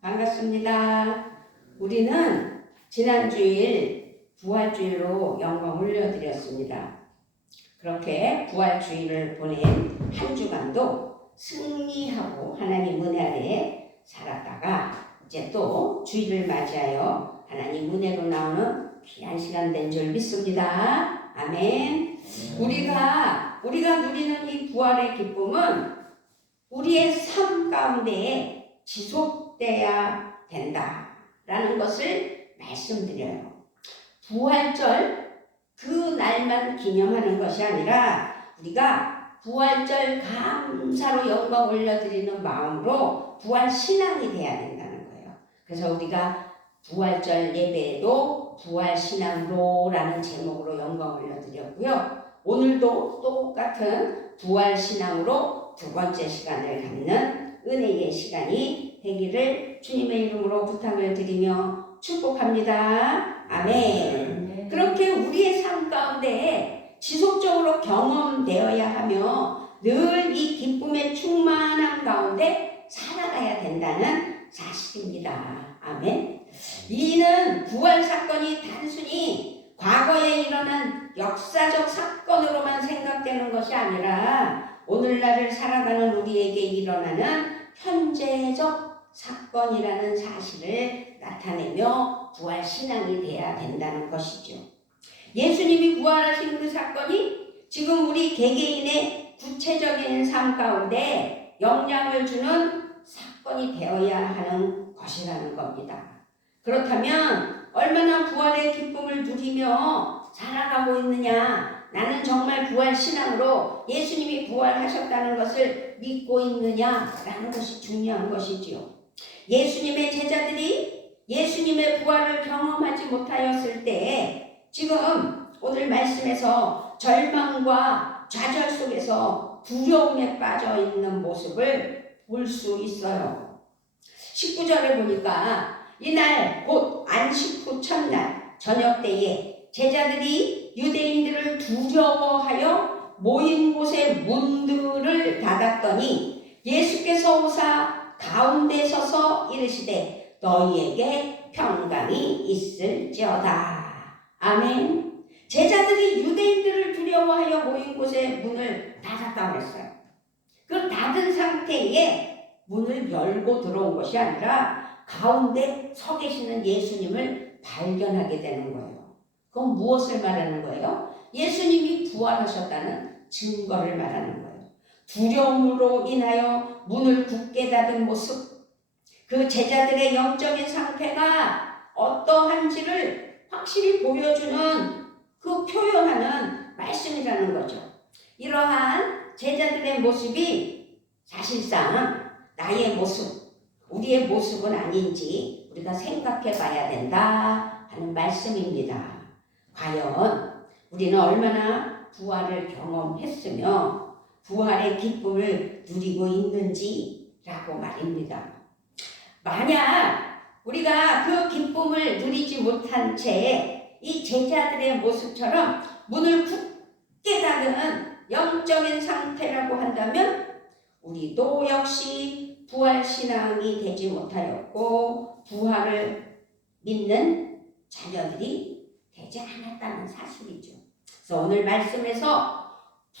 반갑습니다. 우리는 지난 주일 부활주일로 영광 올려드렸습니다. 그렇게 부활주일을 보낸 한 주간도 승리하고 하나님 은혜 아래 살았다가 이제 또 주일을 맞이하여 하나님 은혜로 나오는 귀한 시간 된 줄 믿습니다. 아멘. 우리가 누리는 이 부활의 기쁨은 우리의 삶 가운데에 지속돼야 된다라는 것을 말씀드려요. 부활절 그 날만 기념하는 것이 아니라 우리가 부활절 감사로 영광 올려드리는 마음으로 부활 신앙이 돼야 된다는 거예요. 그래서 우리가 부활절 예배에도 부활 신앙으로라는 제목으로 영광 올려드렸고요. 오늘도 똑같은 부활 신앙으로 두 번째 시간을 갖는 은혜의 시간이 되기를 주님의 이름으로 부탁을 드리며 축복합니다. 아멘. 그렇게 우리의 삶 가운데 지속적으로 경험되어야 하며 늘 이 기쁨의 충만함 가운데 살아가야 된다는 사실입니다. 아멘. 이는 부활 사건이 단순히 과거에 일어난 역사적 사건으로만 생각되는 것이 아니라 오늘날을 살아가는 우리에게 일어나는 현재적 사건이라는 사실을 나타내며 부활 신앙이 돼야 된다는 것이죠. 예수님이 부활하신 그 사건이 지금 우리 개개인의 구체적인 삶 가운데 영향을 주는 사건이 되어야 하는 것이라는 겁니다. 그렇다면 얼마나 부활의 기쁨을 누리며 살아가고 있느냐? 나는 정말 부활 신앙으로 예수님이 부활하셨다는 것을 믿고 있느냐라는 것이 중요한 것이지요. 예수님의 제자들이 예수님의 부활을 경험하지 못하였을 때 지금 오늘 말씀에서 절망과 좌절 속에서 두려움에 빠져 있는 모습을 볼 수 있어요. 19절에 보니까 이날 곧 안식 후 첫날 저녁 때에 제자들이 유대인들을 두려워하여 모인 곳의 문들을 닫았더니 예수께서 오사 가운데 서서 이르시되 너희에게 평강이 있을지어다. 아멘. 제자들이 유대인들을 두려워하여 모인 곳의 문을 닫았다고 했어요. 그 닫은 상태에 문을 열고 들어온 것이 아니라 가운데 서 계시는 예수님을 발견하게 되는 거예요. 그건 무엇을 말하는 거예요? 예수님이 부활하셨다는 증거를 말하는 거예요. 두려움으로 인하여 문을 굳게 닫은 모습, 그 제자들의 영적인 상태가 어떠한지를 확실히 보여주는 그 표현하는 말씀이라는 거죠. 이러한 제자들의 모습이 사실상 나의 모습, 우리의 모습은 아닌지 우리가 생각해 봐야 된다 하는 말씀입니다. 과연 우리는 얼마나 부활을 경험했으며 부활의 기쁨을 누리고 있는지라고 말입니다. 만약 우리가 그 기쁨을 누리지 못한 채 이 제자들의 모습처럼 문을 굳게 닫은 영적인 상태라고 한다면 우리도 역시 부활 신앙이 되지 못하였고 부활을 믿는 자녀들이 되지 않았다는 사실이죠. 그래서 오늘 말씀에서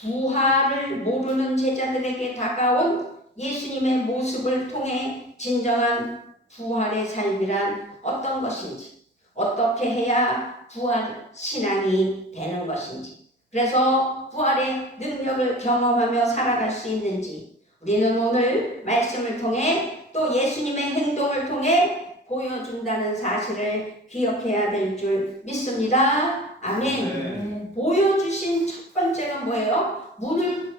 부활을 모르는 제자들에게 다가온 예수님의 모습을 통해 진정한 부활의 삶이란 어떤 것인지, 어떻게 해야 부활 신앙이 되는 것인지, 그래서 부활의 능력을 경험하며 살아갈 수 있는지 우리는 오늘 말씀을 통해 또 예수님의 행동을 통해 보여준다는 사실을 기억해야 될 줄 믿습니다. 아멘. 보여주신 첫 번째가 뭐예요? 문을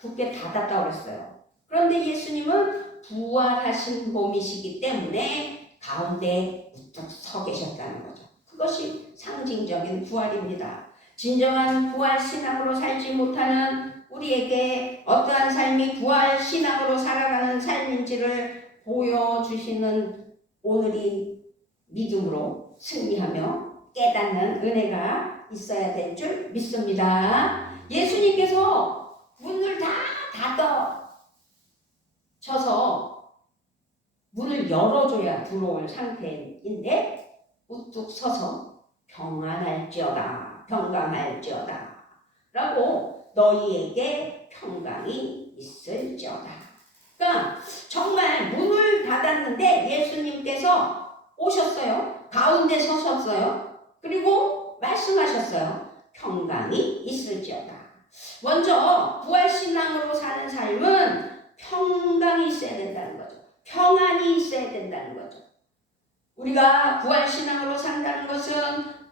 굳게 닫았다고 했어요. 그런데 예수님은 부활하신 몸이시기 때문에 가운데 우뚝 서 계셨다는 거죠. 그것이 상징적인 부활입니다. 진정한 부활 신앙으로 살지 못하는 우리에게 어떠한 삶이 부활 신앙으로 살아가는 삶인지를 보여주시는 오늘이 믿음으로 승리하며 깨닫는 은혜가 있어야 될 줄 믿습니다. 예수님께서 문을 다 닫아 쳐서 문을 열어줘야 들어올 상태인데 우뚝 서서 평안할지어다, 평강할지어다 라고 너희에게 평강이 있을지어다. 그러니까 정말 문을 닫았는데 예수님께서 오셨어요. 가운데 서셨어요. 그리고 말씀하셨어요. 평강이 있을지어다. 먼저 부활신앙으로 사는 삶은 평강이 있어야 된다는 거죠. 평안이 있어야 된다는 거죠. 우리가 부활신앙으로 산다는 것은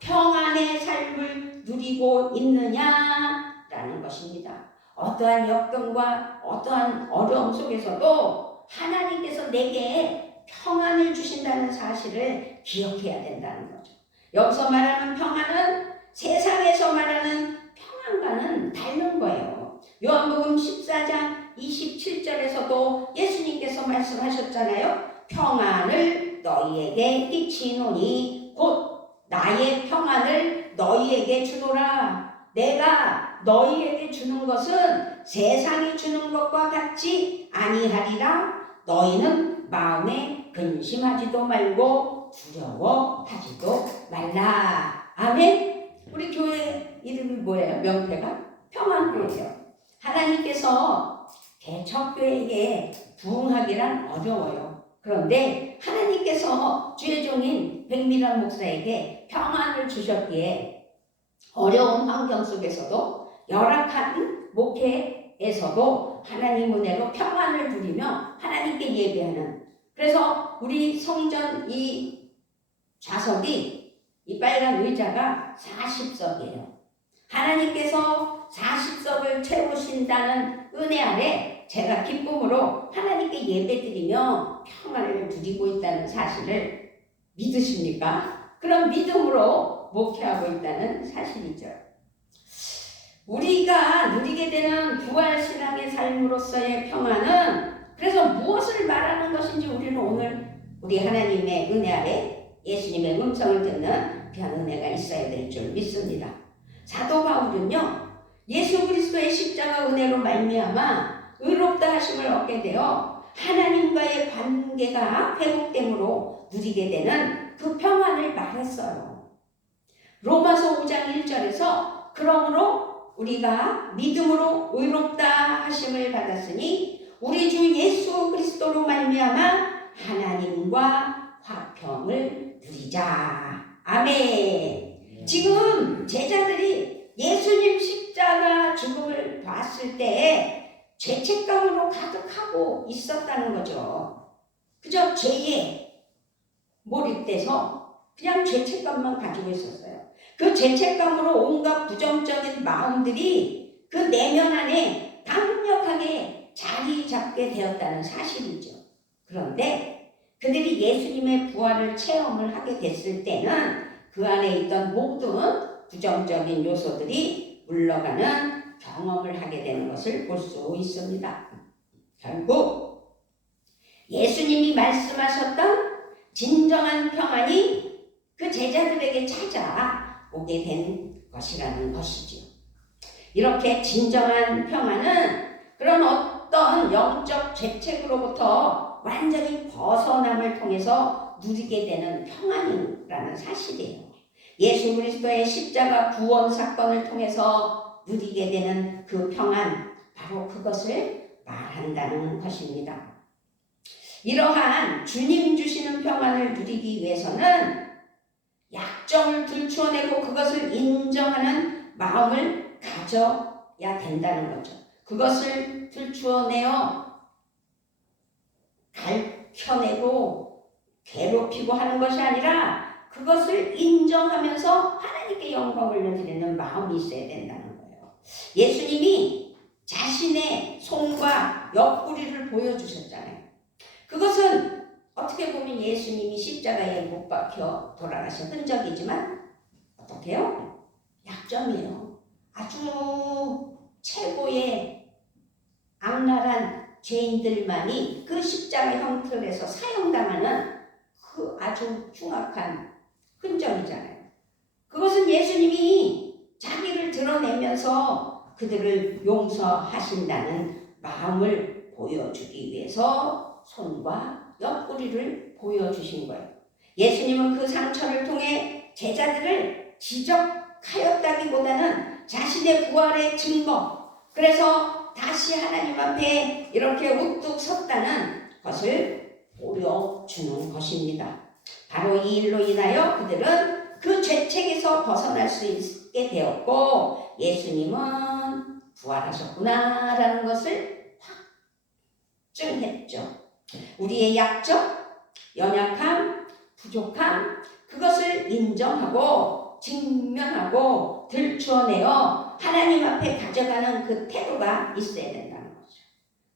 평안의 삶을 누리고 있느냐라는 것입니다. 어떠한 역경과 어떠한 어려움 속에서도 하나님께서 내게 평안을 주신다는 사실을 기억해야 된다는 거죠. 여기서 말하는 평안은 세상에서 말하는 평안과는 다른 거예요. 요한복음 14장 27절에서도 예수님께서 말씀하셨잖아요. 평안을 너희에게 끼치노니 곧 나의 평안을 너희에게 주노라. 내가 너희에게 주는 것은 세상이 주는 것과 같지 아니하리라. 너희는 마음에 근심하지도 말고 두려워하지도 말라. 아멘. 우리 교회 이름이 뭐예요? 명패가? 평안교회예요. 하나님께서 개척교회에 부응하기란 어려워요. 그런데 하나님께서 주의 종인 백미란 목사에게 평안을 주셨기에 어려운 환경 속에서도 열악한 목회에서도 하나님 은혜로 평안을 누리며 하나님께 예배하는, 그래서 우리 성전 이 좌석이 이 빨간 의자가 40석이에요. 하나님께서 40석을 채우신다는 은혜 아래 제가 기쁨으로 하나님께 예배드리며 평안을 누리고 있다는 사실을 믿으십니까? 그런 믿음으로 목회하고 있다는 사실이죠. 우리가 누리게 되는 부활신앙의 삶으로서의 평안은 그래서 무엇을 말하는 것인지 우리는 오늘 우리 하나님의 은혜 아래 예수님의 음성을 듣는 귀한 은혜가 있어야 될 줄 믿습니다. 사도 바울은요, 예수 그리스도의 십자가 은혜로 말미암아 의롭다 하심을 얻게 되어 하나님과의 관계가 회복됨으로 누리게 되는 그 평안을 말했어요. 로마서 5장 1절에서 그러므로 우리가 믿음으로 의롭다 하심을 받았으니 우리 주 예수 그리스도로 말미암아 하나님과 화평을 누리자. 아멘. 지금 제자들이 예수님 십자가 죽음을 봤을 때 죄책감으로 가득하고 있었다는 거죠. 그저 죄에 몰입돼서 그냥 죄책감만 가지고 있었어요. 그 죄책감으로 온갖 부정적인 마음들이 그 내면 안에 강력하게 자리 잡게 되었다는 사실이죠. 그런데 그들이 예수님의 부활을 체험을 하게 됐을 때는 그 안에 있던 모든 부정적인 요소들이 물러가는 경험을 하게 되는 것을 볼 수 있습니다. 결국 예수님이 말씀하셨던 진정한 평안이 그 제자들에게 찾아오게 된 것이라는 것이죠. 이렇게 진정한 평안은 그런 어떤 영적 죄책으로부터 완전히 벗어남을 통해서 누리게 되는 평안이라는 사실이에요. 예수 그리스도의 십자가 구원 사건을 통해서 누리게 되는 그 평안, 바로 그것을 말한다는 것입니다. 이러한 주님 주시는 평안을 누리기 위해서는 약점을 들추어내고 그것을 인정하는 마음을 가져야 된다는 거죠. 그것을 들추어내어 밝혀내고 괴롭히고 하는 것이 아니라 그것을 인정하면서 하나님께 영광을 드리는 마음이 있어야 된다는 거예요. 예수님이 자신의 손과 옆구리를 보여주셨잖아요. 그것은 어떻게 보면 예수님이 십자가에 못 박혀 돌아가신 흔적이지만 어떻게 해요? 약점이에요. 아주 최고의 악랄한 죄인들만이 그 십자가 형틀에서 사형당하는 그 아주 흉악한 흔적이잖아요. 그것은 예수님이 자기를 드러내면서 그들을 용서하신다는 마음을 보여주기 위해서 손과 옆구리를 보여주신 거예요. 예수님은 그 상처를 통해 제자들을 지적하였다기보다는 자신의 부활의 증거, 그래서 다시 하나님 앞에 이렇게 우뚝 섰다는 것을 보여주는 것입니다. 바로 이 일로 인하여 그들은 그 죄책에서 벗어날 수 있게 되었고, 예수님은 부활하셨구나라는 것을 확증했죠. 우리의 약점, 연약함, 부족함, 그것을 인정하고 직면하고 들추어내어 하나님 앞에 가져가는 그 태도가 있어야 된다는 거죠.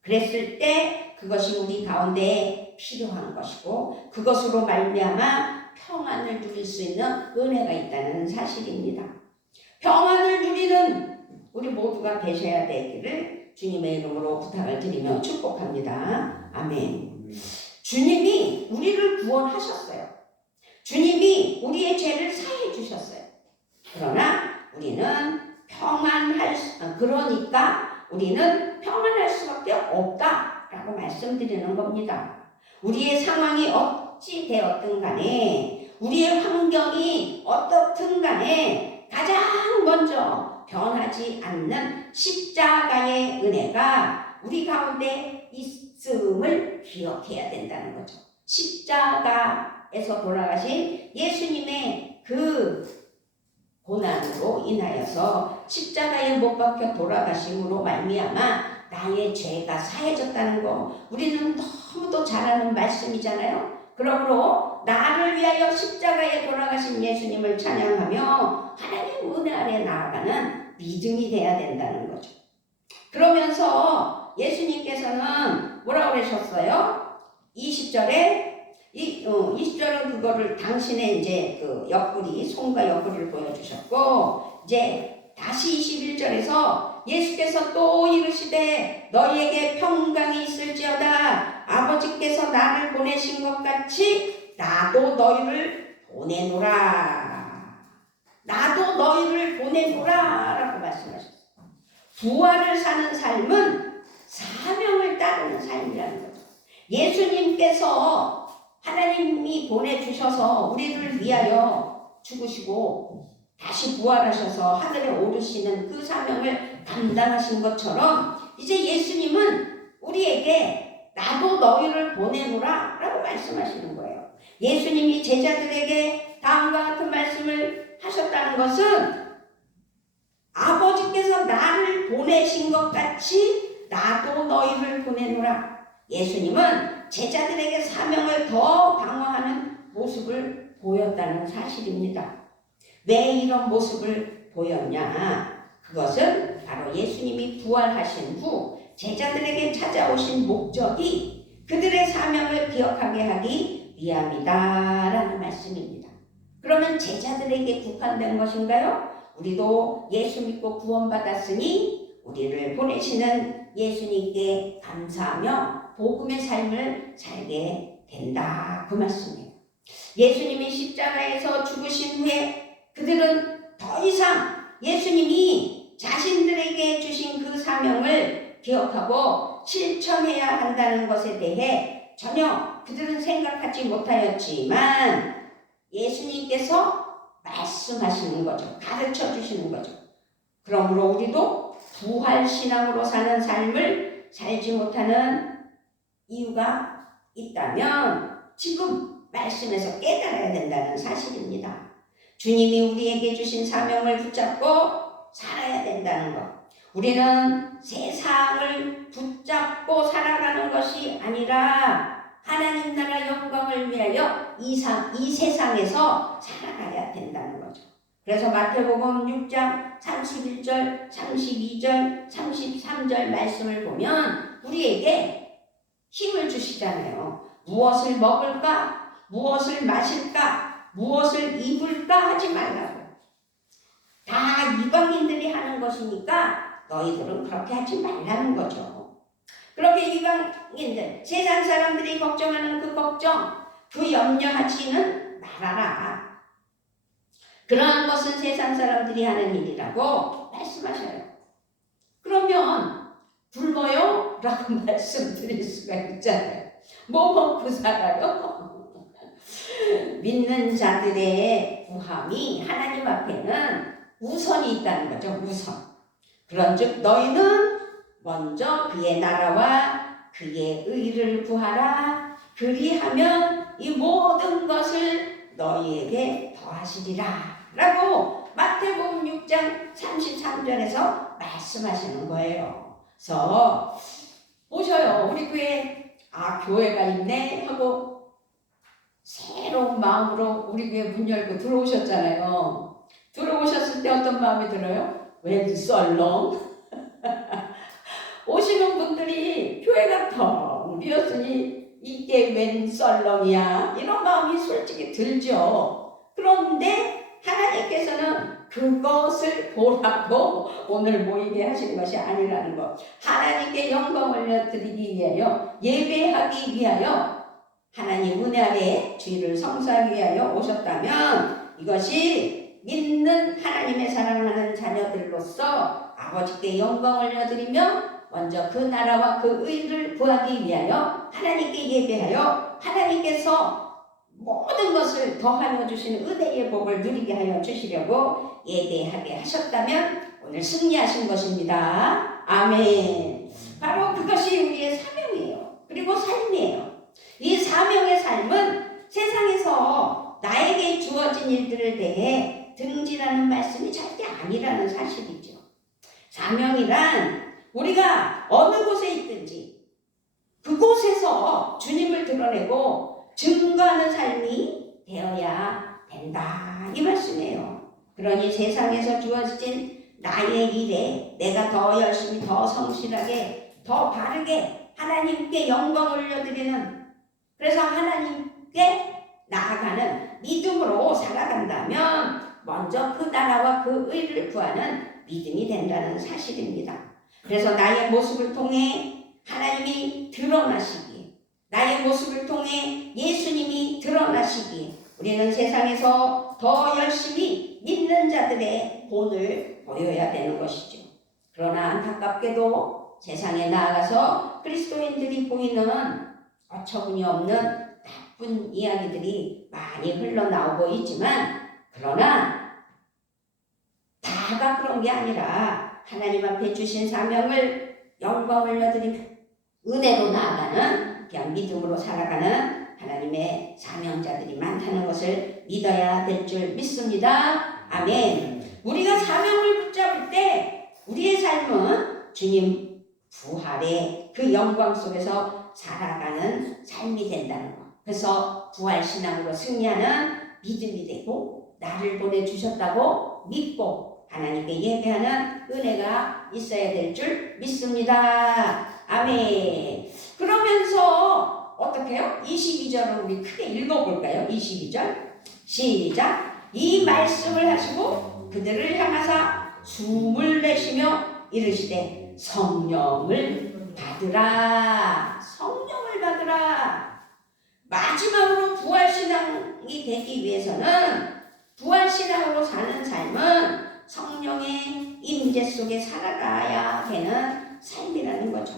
그랬을 때 그것이 우리 가운데 필요한 것이고, 그것으로 말미암아 평안을 누릴 수 있는 은혜가 있다는 사실입니다. 평안을 누리는 우리 모두가 되셔야 되기를 주님의 이름으로 부탁을 드리며 축복합니다. 아멘. 주님이 우리를 구원하셨어요. 주님이 우리의 죄를 사해 주셨어요. 그러나 우리는 그러니까 우리는 평안할 수밖에 없다라고 말씀드리는 겁니다. 우리의 상황이 어찌 되었든 간에, 우리의 환경이 어떻든 간에 가장 먼저 변하지 않는 십자가의 은혜가 우리 가운데 있음을 기억해야 된다는 거죠. 십자가에서 돌아가신 예수님의 그 고난으로 인하여서 십자가에 못 박혀 돌아가심으로 말미암아 나의 죄가 사해졌다는 거, 우리는 너무도 잘 아는 말씀이잖아요. 그러므로 나를 위하여 십자가에 돌아가신 예수님을 찬양하며 하나님 은혜 아래 나아가는 믿음이 돼야 된다는 거죠. 그러면서 예수님께서는 뭐라고 그러셨어요? 20절에 20절은 그거를 당신의 이제 그 옆구리, 손과 옆구리를 보여주셨고, 이제 다시 21절에서 예수께서 또 이르시되 너희에게 평강이 있을지어다. 아버지께서 나를 보내신 것 같이 나도 너희를 보내노라. 나도 너희를 보내노라 라고 말씀하셨어요. 부활을 사는 삶은 사명을 따르는 삶이라는 거죠. 예수님께서 하나님이 보내주셔서 우리를 위하여 죽으시고 다시 부활하셔서 하늘에 오르시는 그 사명을 감당하신 것처럼, 이제 예수님은 우리에게 나도 너희를 보내노라 라고 말씀하시는 거예요. 예수님이 제자들에게 다음과 같은 말씀을 하셨다는 것은 아버지께서 나를 보내신 것 같이 나도 너희를 보내노라. 예수님은 제자들에게 사명을 더 강화하는 모습을 보였다는 사실입니다. 왜 이런 모습을 보였냐? 그것은 바로 예수님이 부활하신 후 제자들에게 찾아오신 목적이 그들의 사명을 기억하게 하기 위함이다라는 말씀입니다. 그러면 제자들에게 국한된 것인가요? 우리도 예수 믿고 구원받았으니 우리를 보내시는 예수님께 감사하며 복음의 삶을 살게 된다, 그 말씀이에요. 예수님이 십자가에서 죽으신 후에 그들은 더 이상 예수님이 자신들에게 주신 그 사명을 기억하고 실천해야 한다는 것에 대해 전혀 그들은 생각하지 못하였지만 예수님께서 말씀하시는 거죠. 가르쳐 주시는 거죠. 그러므로 우리도 부활신앙으로 사는 삶을 살지 못하는 이유가 있다면 지금 말씀에서 깨달아야 된다는 사실입니다. 주님이 우리에게 주신 사명을 붙잡고 살아야 된다는 것. 우리는 세상을 붙잡고 살아가는 것이 아니라 하나님 나라 영광을 위하여 이 세상에서 살아가야 된다는 거죠. 그래서 마태복음 6장 31절, 32절, 33절 말씀을 보면 우리에게 힘을 주시잖아요. 무엇을 먹을까? 무엇을 마실까? 무엇을 입을까? 하지 말라고. 다 이방인들이 하는 것이니까 너희들은 그렇게 하지 말라는 거죠. 그렇게 이방인들, 세상 사람들이 걱정하는 그 걱정, 그 염려하지는 말아라. 그러한 것은 세상 사람들이 하는 일이라고 말씀하셔요. 그러면 굶어요? 라고 말씀드릴 수가 있잖아요. 뭐 먹고 살아요? 믿는 자들의 구함이 하나님 앞에는 우선이 있다는 거죠. 우선. 그런즉 너희는 먼저 그의 나라와 그의 의를 구하라. 그리하면 이 모든 것을 너희에게 더하시리라 라고 마태복음 6장 33절에서 말씀하시는 거예요. 그래서 보셔요. 우리 교회 교회가 있네 하고 새로운 마음으로 우리 교회 문 열고 들어오셨잖아요. 들어오셨을 때 어떤 마음이 들어요? 웬 썰렁? 오시는 분들이 교회가 텅 비었으니 이게 웬 썰렁이야? 이런 마음이 솔직히 들죠. 그런데 하나님께서는 그것을 보라고 오늘 모이게 하신 것이 아니라는 것. 하나님께 영광을 드리기 위하여, 예배하기 위하여, 하나님 은혜 아래 주의를 성수하기 위하여 오셨다면 이것이 믿는 하나님의 사랑하는 자녀들로서 아버지께 영광을 드리며 먼저 그 나라와 그 의를 구하기 위하여 하나님께 예배하여 하나님께서 모든 것을 더하여 주시는 은혜의 복을 누리게 하여 주시려고 예배하게 하셨다면 오늘 승리하신 것입니다. 아멘. 바로 그것이 우리의 사명이에요. 그리고 삶이에요. 이 사명의 삶은 세상에서 나에게 주어진 일들을 대해 등지라는 말씀이 절대 아니라는 사실이죠. 사명이란 우리가 어느 곳에 있든지 그곳에서 주님을 드러내고 증거하는 삶이 되어야 된다 이 말씀이에요. 그러니 세상에서 주어진 나의 일에 내가 더 열심히 더 성실하게 더 바르게 하나님께 영광을 올려드리는 그래서 하나님께 나아가는 믿음으로 살아간다면 먼저 그 나라와 그 의를 구하는 믿음이 된다는 사실입니다. 그래서 나의 모습을 통해 하나님이 드러나시기에 나의 모습을 통해 예수님이 드러나시기에 우리는 세상에서 더 열심히 믿는 자들의 본을 보여야 되는 것이죠. 그러나 안타깝게도 세상에 나아가서 그리스도인들이 보이는 어처구니 없는 나쁜 이야기들이 많이 흘러나오고 있지만 그러나 다가 그런 게 아니라 하나님 앞에 주신 사명을 영광을 올려드리며 은혜로 나아가는 그냥 믿음으로 살아가는 하나님의 사명자들이 많다는 것을 믿어야 될 줄 믿습니다. 아멘. 우리가 사명을 붙잡을 때 우리의 삶은 주님 부활의 그 영광 속에서 살아가는 삶이 된다는 것. 그래서 부활신앙으로 승리하는 믿음이 되고 나를 보내주셨다고 믿고 하나님께 예배하는 은혜가 있어야 될 줄 믿습니다. 아멘. 그러면서 어떻게 해요? 22절을 우리 크게 읽어볼까요? 22절 시작. 이 말씀을 하시고 그들을 향하사 숨을 내쉬며 이르시되 성령을 받으라. 성령을 받으라. 마지막으로 부활신앙이 되기 위해서는 부활신앙으로 사는 삶은 성령의 임재 속에 살아가야 되는 삶이라는 거죠.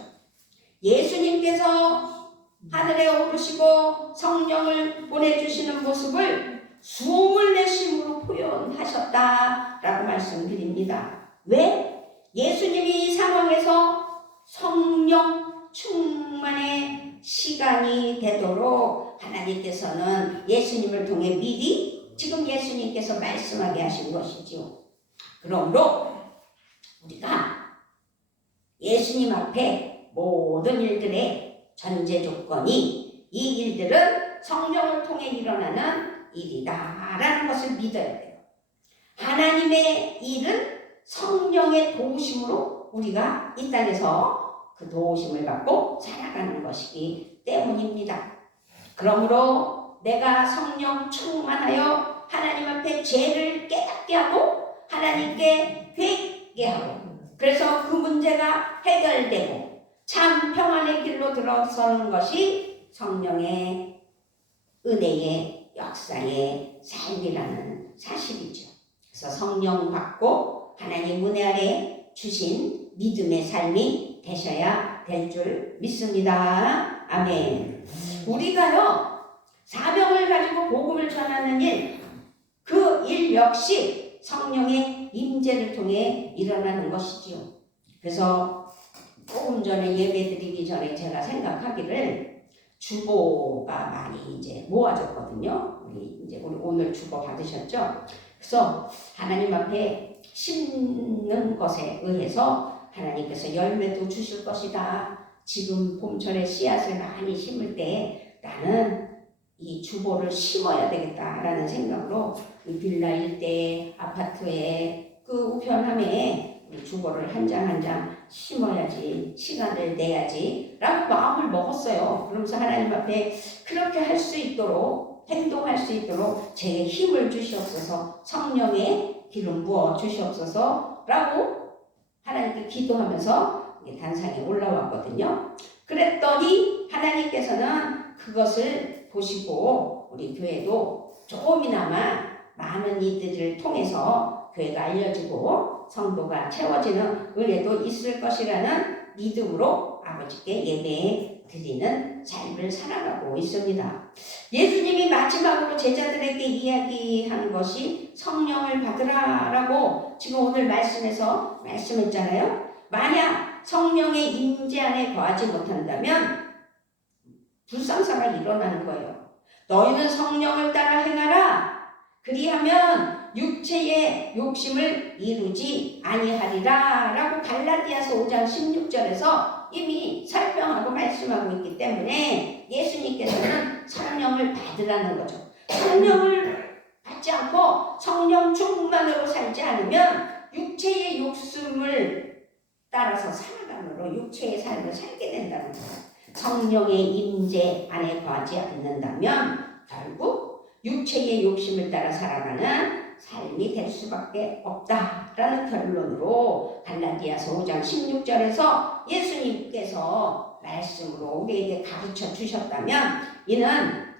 예수님께서 하늘에 오르시고 성령을 보내주시는 모습을 숨을 내쉼으로 표현하셨다라고 말씀드립니다. 왜? 예수님이 이 상황에서 성령 충만의 시간이 되도록 하나님께서는 예수님을 통해 미리 지금 예수님께서 말씀하게 하신 것이죠. 그러므로 우리가 예수님 앞에 모든 일들의 전제 조건이 이 일들은 성령을 통해 일어나는 일이다라는 것을 믿어야 돼요. 하나님의 일은 성령의 도우심으로 우리가 이 땅에서 그 도우심을 받고 살아가는 것이기 때문입니다. 그러므로 내가 성령 충만하여 하나님 앞에 죄를 깨닫게 하고 하나님께 회개하고 그래서 그 문제가 해결되고 참 평안의 길로 들어서는 것이 성령의 은혜의 역사의 삶이라는 사실이죠. 그래서 성령 받고 하나님 은혜 아래 주신 믿음의 삶이 되셔야 될 줄 믿습니다. 아멘. 우리가요 사명을 가지고 복음을 전하는 일, 그 일 역시 성령의 임재를 통해 일어나는 것이지요. 그래서 조금 전에 예배드리기 전에 제가 생각하기를 주보가 많이 이제 모아졌거든요. 우리 오늘 주보 받으셨죠? 그래서 하나님 앞에 심는 것에 의해서 하나님께서 열매도 주실 것이다. 지금 봄철에 씨앗을 많이 심을 때 나는 이 주보를 심어야 되겠다라는 생각으로 이 빌라 일대 아파트에 그 우편함에 우리 주보를 한 장 한 장 심어야지, 시간을 내야지 라고 마음을 먹었어요. 그러면서 하나님 앞에 그렇게 할 수 있도록, 행동할 수 있도록 제게 힘을 주시옵소서, 성령의 기름 부어 주시옵소서 라고 하나님께 기도하면서 단상에 올라왔거든요. 그랬더니 하나님께서는 그것을 보시고 우리 교회도 조금이나마 많은 이들을 통해서 교회가 알려지고 성도가 채워지는 은혜도 있을 것이라는 믿음으로 아버지께 예배 드리는 삶을 살아가고 있습니다. 예수님이 마지막으로 제자들에게 이야기한 것이 성령을 받으라라고 지금 오늘 말씀에서 말씀했잖아요. 만약 성령의 임재 안에 거하지 못한다면 불상사가 일어나는 거예요. 너희는 성령을 따라 행하라. 그리하면 육체의 욕심을 이루지 아니하리라 라고 갈라디아서 5장 16절에서 이미 설명하고 말씀하고 있기 때문에 예수님께서는 성령을 받으라는 거죠. 성령을 받지 않고 성령 충만으로 살지 않으면 육체의 욕심을 따라서 살아감으로 육체의 삶을 살게 된다는 거예요. 성령의 임재 안에 거하지 않는다면 결국 육체의 욕심을 따라 살아가는 삶이 될 수밖에 없다라는 결론으로 갈라디아서 5장 16절에서 예수님께서 말씀으로 우리에게 가르쳐 주셨다면 이는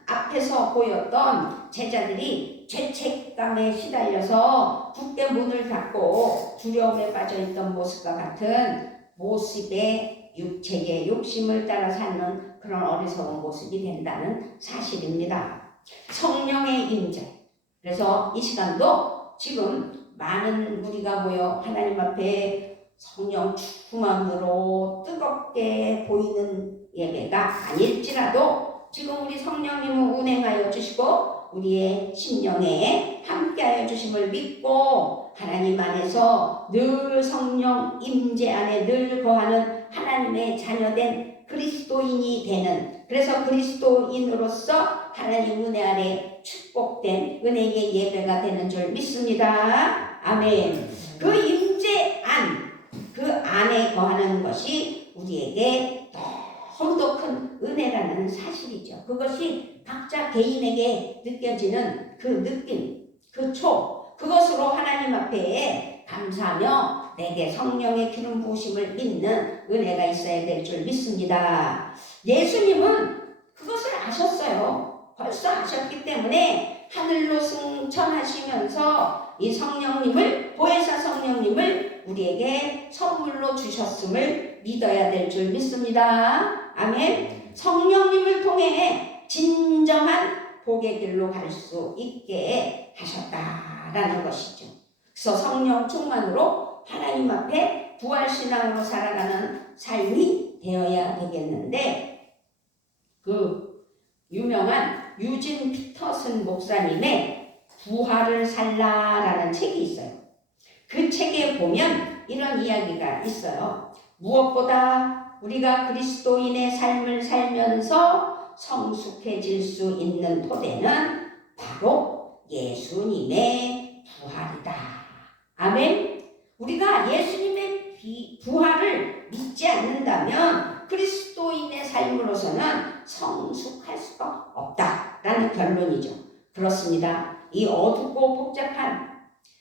앞에서 보였던 제자들이 죄책감에 시달려서 굳게 문을 닫고 두려움에 빠져있던 모습과 같은 모습의 육체의 욕심을 따라 사는 그런 어리석은 모습이 된다는 사실입니다. 성령의 임재. 그래서 이 시간도 지금 많은 무리가 모여 하나님 앞에 성령 충만으로 뜨겁게 보이는 예배가 아닐지라도 지금 우리 성령님을 운행하여 주시고 우리의 심령에 함께하여 주심을 믿고 하나님 안에서 늘 성령 임재 안에 늘 거하는 하나님의 자녀된 그리스도인이 되는, 그래서 그리스도인으로서 하나님 은혜 아래 축복된 은혜의 예배가 되는 줄 믿습니다. 아멘. 그 임재 안, 그 안에 거하는 것이 우리에게 너무도 큰 은혜라는 사실이죠. 그것이 각자 개인에게 느껴지는 그 느낌, 그 그것으로 하나님 앞에 감사하며 내게 성령의 기름 부으심을 믿는 은혜가 있어야 될 줄 믿습니다. 예수님은 그것을 아셨어요. 벌써 아셨기 때문에 하늘로 승천하시면서 이 성령님을, 보혜사 성령님을 우리에게 선물로 주셨음을 믿어야 될 줄 믿습니다. 아멘. 성령님을 통해 진정한 복의 길로 갈 수 있게 하셨다라는 것이죠. 그래서 성령 충만으로 하나님 앞에 부활신앙으로 살아가는 삶이 되어야 되겠는데, 그 유명한 유진 피터슨 목사님의 부활을 살라라는 책이 있어요. 그 책에 보면 이런 이야기가 있어요. 무엇보다 우리가 그리스도인의 삶을 살면서 성숙해질 수 있는 토대는 바로 예수님의 부활이다. 아멘. 우리가 예수님의 부활을 믿지 않는다면 그리스도인의 삶으로서는 성숙할 수가 없다라는 결론이죠. 그렇습니다. 이 어둡고 복잡한,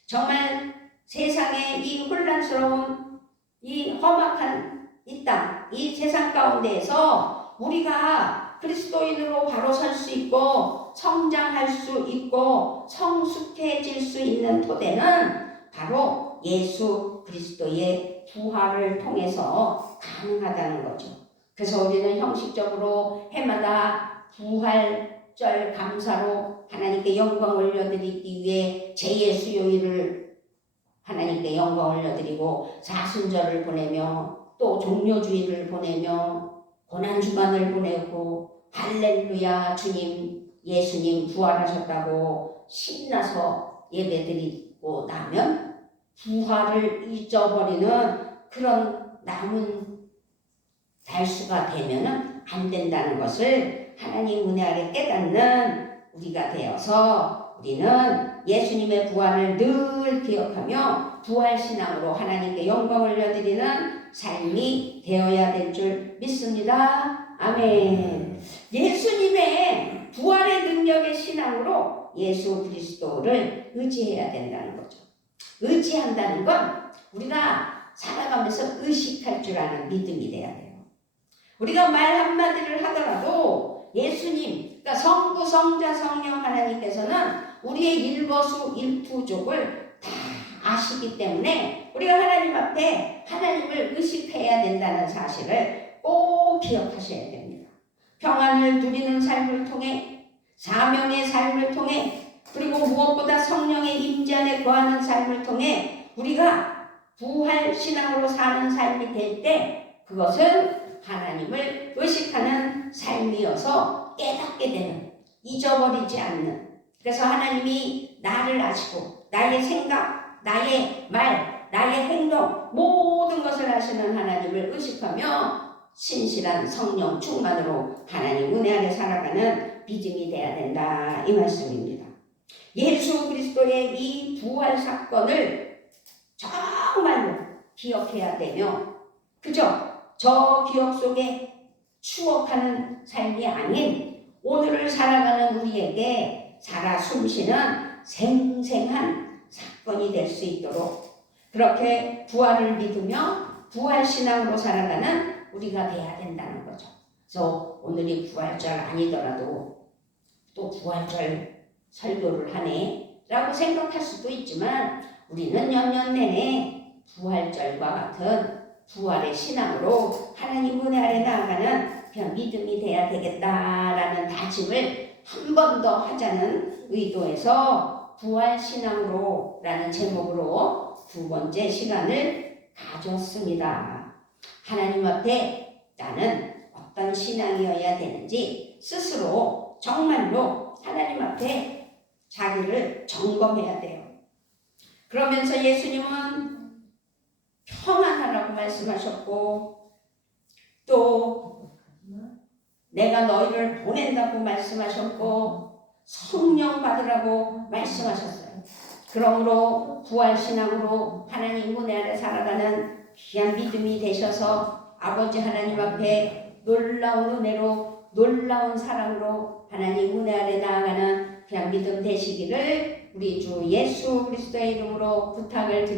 정말 세상의 이 혼란스러운, 이 험악한 이 땅, 이 세상 가운데에서 우리가 그리스도인으로 바로 설 수 있고 성장할 수 있고 성숙해질 수 있는 토대는 바로 예수 그리스도의 부활을 통해서 가능하다는 거죠. 그래서 우리는 형식적으로 해마다 부활절 감사로 하나님께 영광 올려드리기 위해 제2수요일을 하나님께 영광 올려드리고 사순절을 보내며 또 종료주일을 보내며 고난주간을 보내고 할렐루야 주님 예수님 부활하셨다고 신나서 예배드리고 나면 부활을 잊어버리는 그런 남은 달수가 되면은 안 된다는 것을 하나님 은혜 아래 깨닫는 우리가 되어서 우리는 예수님의 부활을 늘 기억하며 부활신앙으로 하나님께 영광을 올려드리는 삶이 되어야 될 줄 믿습니다. 아멘. 예수님의 부활의 능력의 신앙으로 예수 그리스도를 의지해야 된다는 거죠. 의지한다는 건 우리가 살아가면서 의식할 줄 아는 믿음이 돼야 돼요. 우리가 말 한마디를 하더라도 예수님, 그러니까 성부, 성자, 성령 하나님께서는 우리의 일거수일투족을 다 아시기 때문에 우리가 하나님 앞에 하나님을 의식해야 된다는 사실을 꼭 기억하셔야 됩니다. 평안을 누리는 삶을 통해, 사명의 삶을 통해, 그리고 무엇보다 성령의 임재 안에 거하는 삶을 통해 우리가 부활신앙으로 사는 삶이 될 때 그것은 하나님을 의식하는 삶이어서 깨닫게 되는, 잊어버리지 않는, 그래서 하나님이 나를 아시고 나의 생각, 나의 말, 나의 행동 모든 것을 아시는 하나님을 의식하며 신실한 성령 충만으로 하나님 은혜 안에 살아가는 믿음이 돼야 된다 이 말씀입니다. 예수 그리스도의 이 부활 사건을 정말로 기억해야 되며 그저 저 기억 속에 추억하는 삶이 아닌 오늘을 살아가는 우리에게 살아 숨쉬는 생생한 사건이 될 수 있도록 그렇게 부활을 믿으며 부활신앙으로 살아가는 우리가 돼야 된다는 거죠. 그래서 오늘이 부활절 아니더라도 또 부활절 설교를 하네 라고 생각할 수도 있지만 우리는 연년 내내 부활절과 같은 부활의 신앙으로 하나님 은혜 아래 나아가는 그냥 믿음이 돼야 되겠다라는 다짐을 한 번 더 하자는 의도에서 부활신앙으로 라는 제목으로 두 번째 시간을 가졌습니다. 하나님 앞에 나는 어떤 신앙이어야 되는지 스스로 정말로 하나님 앞에 자기를 점검해야 돼요. 그러면서 예수님은 평안하라고 말씀하셨고 또 내가 너희를 보낸다고 말씀하셨고 성령 받으라고 말씀하셨어요. 그러므로 부활신앙으로 하나님 은혜 아래 살아가는 귀한 믿음이 되셔서 아버지 하나님 앞에 놀라운 은혜로 놀라운 사랑으로 하나님 은혜 아래 나아가는 귀한 믿음 되시기를 우리 주 예수 그리스도의 이름으로 부탁을 드립니다.